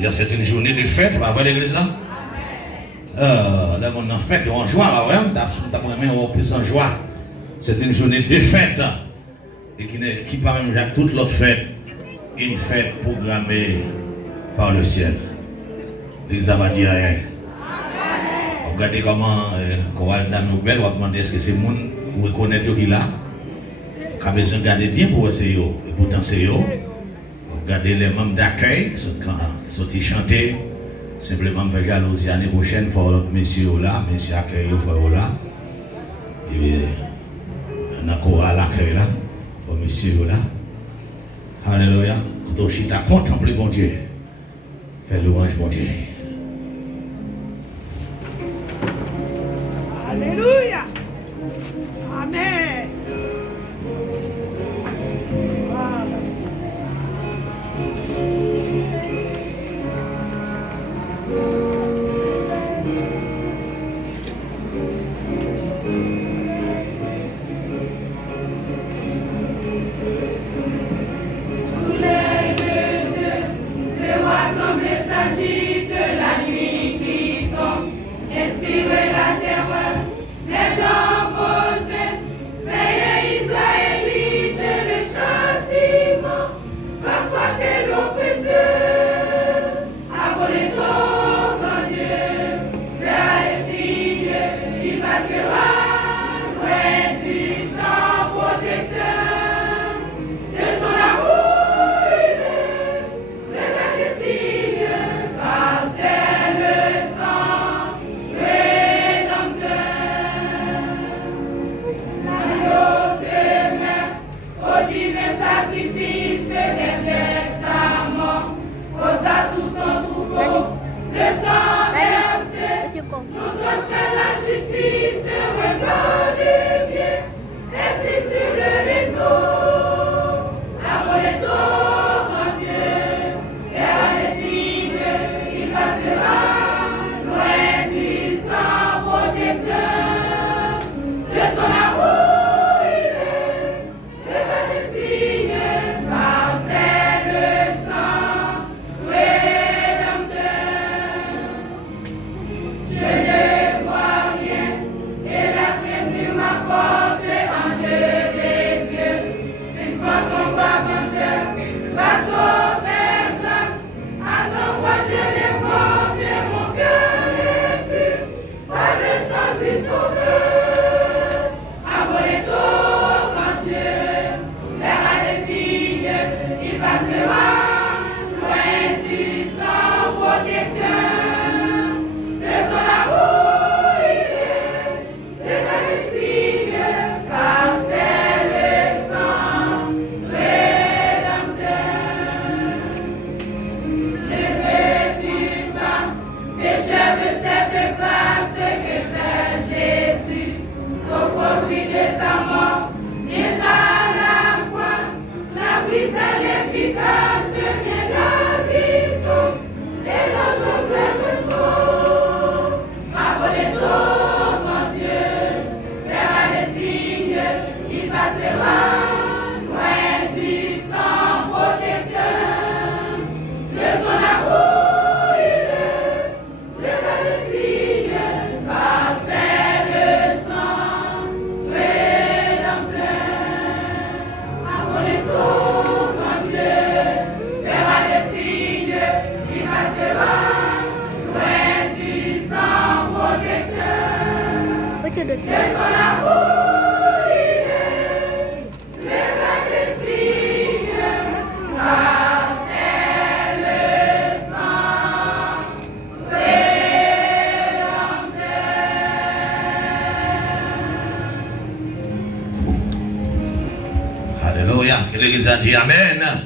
dire c'est une journée de fête, va voir l'église là. Là, on en fête, on en joie, d'après moi, on plus en joie. C'est une journée de fête. Et qui pas même toute l'autre fête, une fête programmée par le ciel. L'examen dit rien. Regardez comment, quand on a Nobel, on va demander est-ce que c'est le monde qui reconnaît qui est là. Qui a besoin de garder bien pour essayer. Et pourtant, c'est eux. Regardez les membres d'accueil qui sont chantés. Simplement, faire jalousie l'année prochaine, il faut l'autre monsieur là, monsieur accueil, il faut là. Et bien, on a chorale l'accueil là, pour monsieur là. Alléluia. Quand on chita, contemple bon Dieu. Fais louange bon Dieu. Alléluia. Amen. Alléluia. Que l'Église a dit Amen.